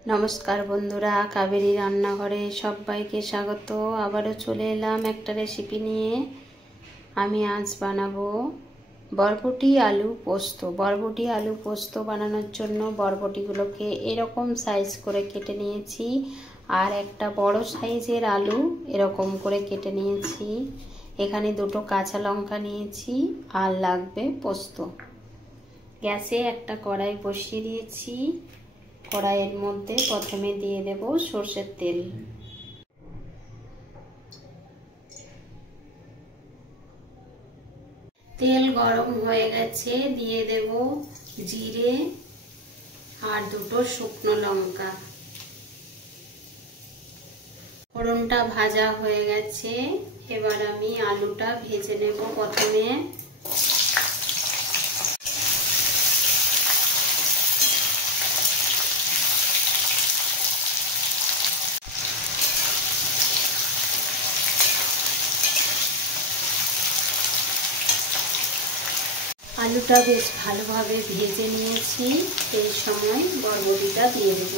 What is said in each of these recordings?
नमस्कार बंधुरा कावेरी रान्नाघरे सबाइके स्वागत। आबारो चले एलाम एकटा रेसिपि निये। आमी आज बानाबो बरबटी आलू पोस्त। बरबटी आलू पोस्त बानानोर जोन्नो बरबटीगुलोके एरकम साइज करे केटे नियेछि और एकटा बड़ो साइजेर आलू एरकम करे केटे नियेछि। एखाने दुटो काँचा लंका नियेछि और लागबे पोस्त। गैसे एकटा कड़ाई बसिए दिएछि। कड़ाइয়ের মধ্যে প্রথমে দিয়ে দেব সরষের তেল। তেল গরম হয়ে গেছে, দিয়ে দেব জিরে আর দুটো শুকনো লঙ্কা। ফোড়নটা ভাজা হয়ে গেছে, এবার আমি আলুটা ভেজে নেব। প্রথমে आलूटा बेश भालोभाबे भेजे निয়েছি। এই সময় বরবটিটা দিয়ে দেব।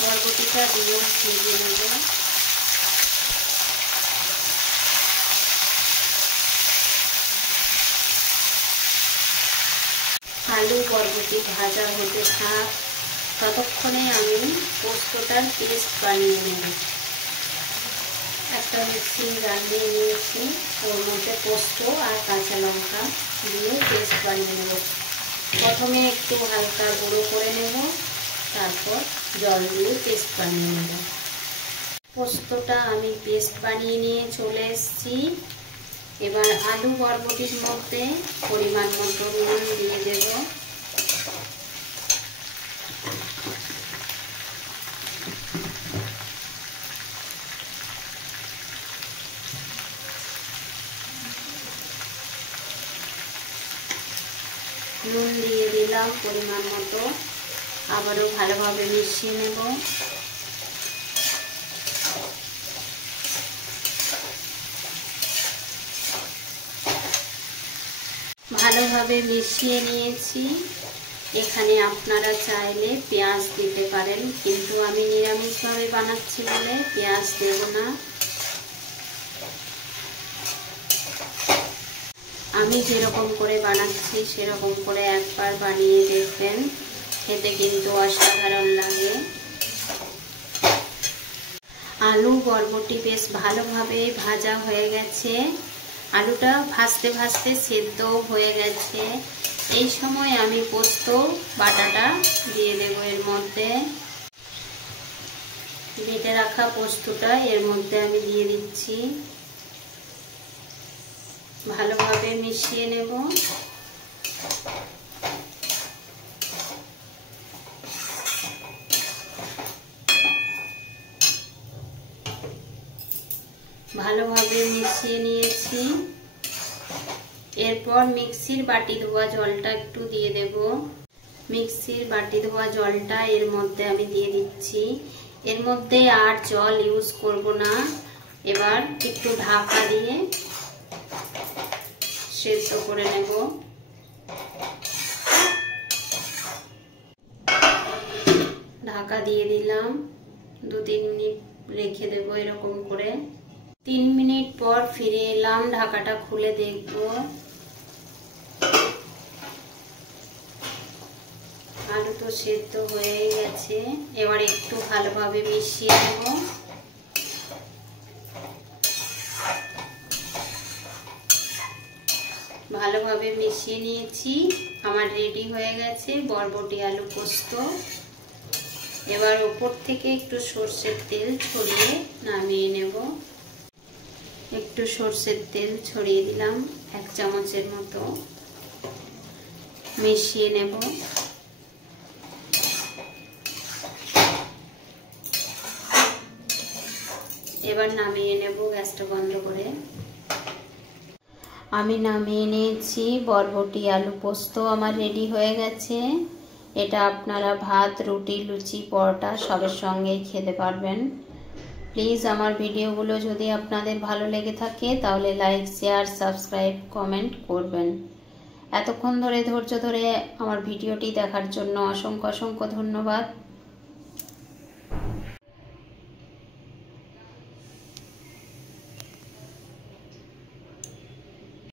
বরবটিটা দিয়ে ভেজে নেব। आलू बरबटी भाजा होते थाक, ততক্ষণে আমি পোস্তটার পেস্ট বানিয়ে নেব। একটা মিক্সিং জার নিয়ে নিয়েছি, ওর মধ্যে পোস্ত আর কাঁচা লঙ্কা দিয়ে পেস্ট বানিয়ে নেব। প্রথমে একটু হালকা গুঁড়ো করে নেব, তারপর জল দিয়ে পেস্ট বানিয়ে নেব। পোস্তটা আমি পেস্ট বানিয়ে নিয়ে চলে এসেছি। এবার আলু বরবটির মধ্যে পরিমাণ মতো নুন দিয়ে দেব। নুন দিয়ে দিলাম পরিমাণ মতো, আবারও ভালোভাবে মিশিয়ে নেব। ভালোভাবে মিশিয়ে নিয়েছি। এখানে আপনারা চাইলে পেঁয়াজ দিতে পারেন, কিন্তু আমি নিরামিষভাবে বানাচ্ছি বলে পেঁয়াজ দেব না। আমি যেরকম করে বানাচ্ছি সেরকম করে একবার বানিয়ে দেখবেন, খেতে কিন্তু অসাধারণ লাগে। আলু বরবটি বেশ ভালোভাবে ভাজা হয়ে গেছে। আলুটা ভাজতে ভাজতে সেদ্ধও হয়ে গেছে। এই সময় আমি পোস্ত বাটাটা দিয়ে দেব এর মধ্যে। বেটে রাখা পোস্তটা এর মধ্যে আমি দিয়ে দিচ্ছি। ভালোভাবে মিশিয়ে নেব। ভালোভাবে মিশিয়ে নিয়েছি। এরপর মিক্সির বাটি ধোয়া জলটা একটু দিয়ে দেব। মিক্সির বাটি ধোয়া জলটা এর মধ্যে আমি দিয়ে দিচ্ছি। এর মধ্যে আর জল ইউজ করব না। এবার একটু ঢাকা দিয়ে সেদ্ধ করে নেব। ঢাকা দিয়ে দিলাম, 2-3 মিনিট রেখে দেব এরকম করে। 3 মিনিট পর ফিরে এলাম, ঢাকাটা খুলে দেখব। আলু তো সেদ্ধ হয়ে গেছে। এবার একটু ভালোভাবে মিশিয়ে নেব। ভালোভাবে মিশিয়ে নিয়েছি। আমার রেডি হয়ে গেছে বরবটি আলু পোস্ত। এবার উপর থেকে একটু সরষের তেল ছড়িয়ে নামিয়ে নেব। একটু সরষের তেল ছড়িয়ে দিলাম 1 চামচের মতো। মিশিয়ে নেব। এবার নামিয়ে নেব গ্যাসটা বন্ধ করে। আমি নামিয়ে নিয়েছি বরবটি আলু পোস্ত। আমার রেডি হয়ে গেছে। এটা আপনারা ভাত, রুটি, লুচি, পরোটা সবের সঙ্গেই খেতে পারবেন। প্লিজ আমার ভিডিওগুলো যদি আপনাদের ভালো লেগে থাকে তাহলে লাইক, শেয়ার, সাবস্ক্রাইব, কমেন্ট করবেন। এতক্ষণ ধরে ধৈর্য ধরে আমার ভিডিওটি দেখার জন্য অসংখ্য অসংখ্য ধন্যবাদ।